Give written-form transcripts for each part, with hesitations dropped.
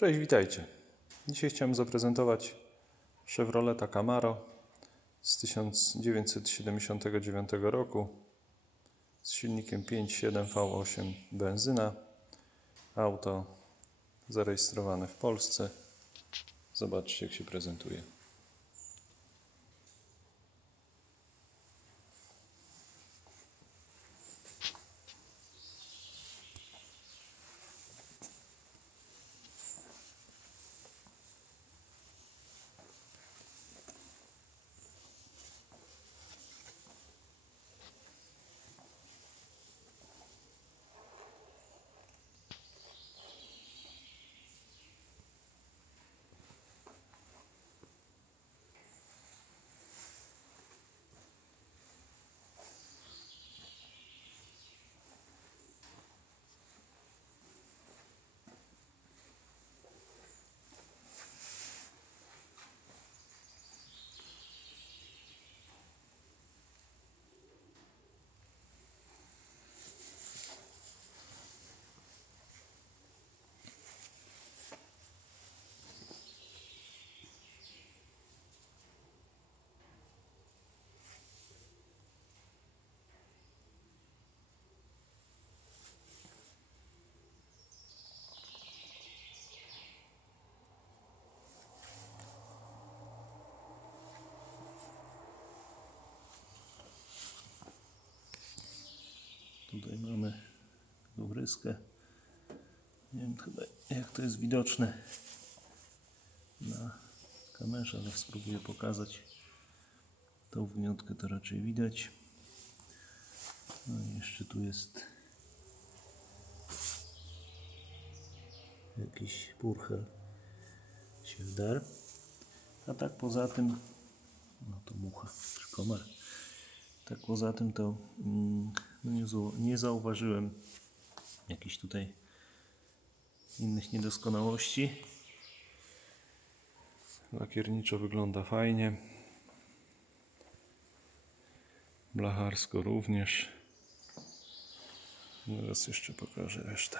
Cześć, witajcie. Dzisiaj chciałem zaprezentować Chevroleta Camaro z 1979 roku z silnikiem 5.7 V8 benzyna. Auto zarejestrowane w Polsce. Zobaczcie, jak się prezentuje. Tutaj mamy obryskę. Nie wiem chyba, jak to jest widoczne na kamerze, ale spróbuję pokazać. Tą wgniotkę to raczej widać. No i jeszcze tu jest jakiś purchel się wdarł. A tak poza tym, no to mucha czy komar. Tak poza tym to no nie zauważyłem jakichś tutaj innych niedoskonałości. Lakierniczo wygląda fajnie. Blacharsko również. Zaraz jeszcze pokażę resztę.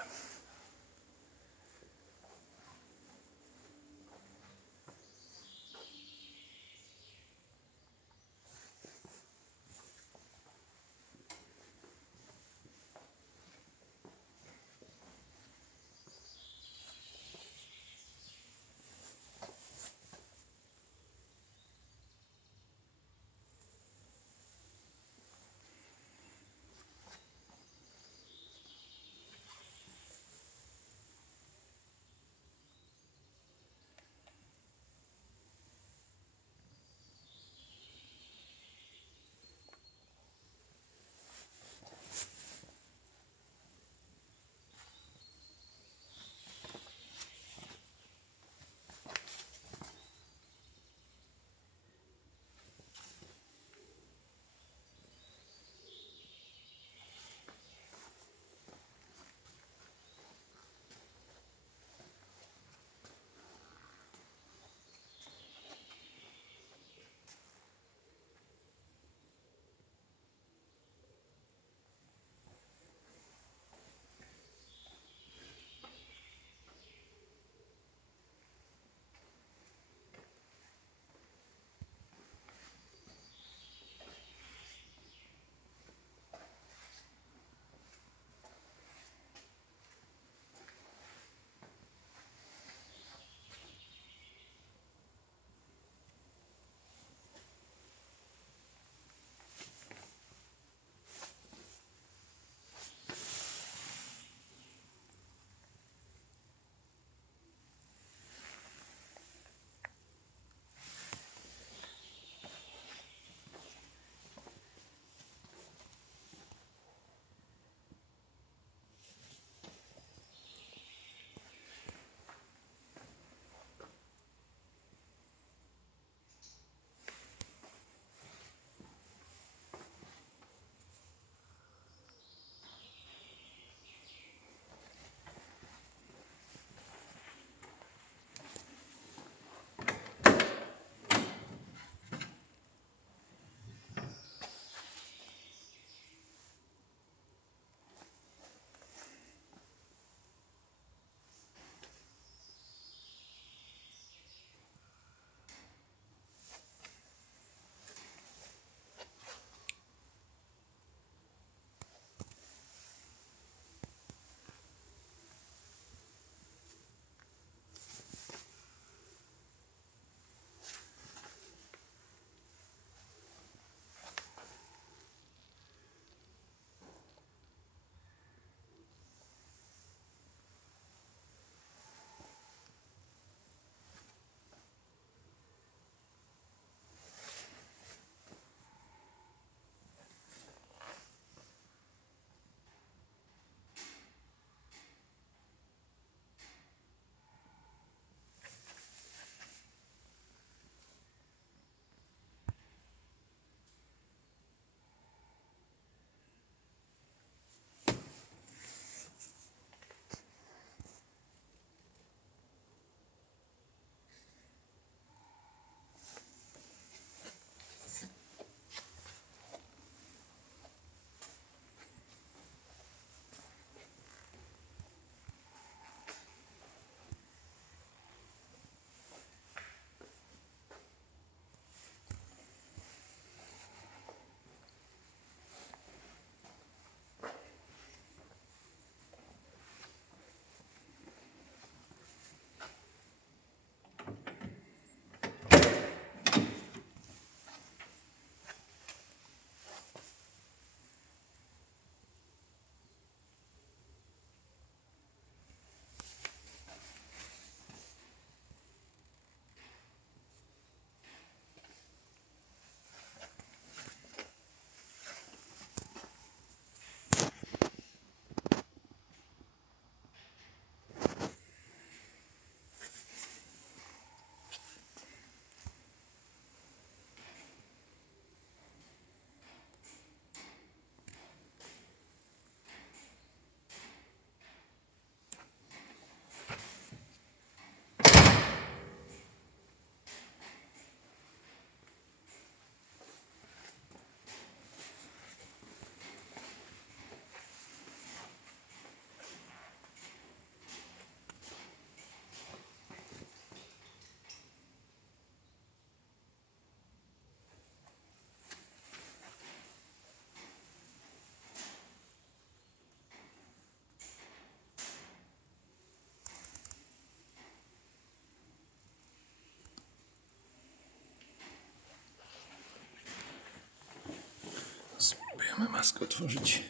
Możemy maskę otworzyć.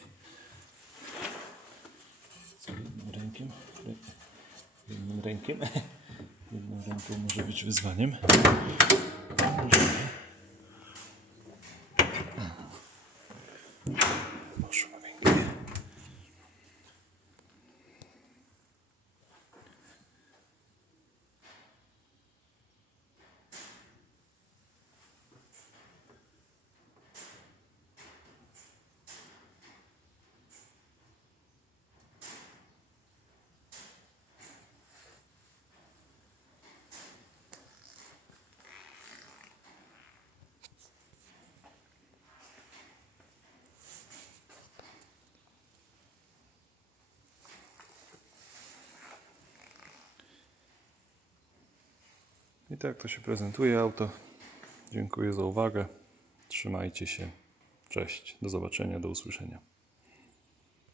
Z jednym rękiem. Jednym rękiem. Jedną ręką może być wyzwaniem. Poszło pięknie. I tak to się prezentuje auto. Dziękuję za uwagę. Trzymajcie się. Cześć. Do zobaczenia, do usłyszenia.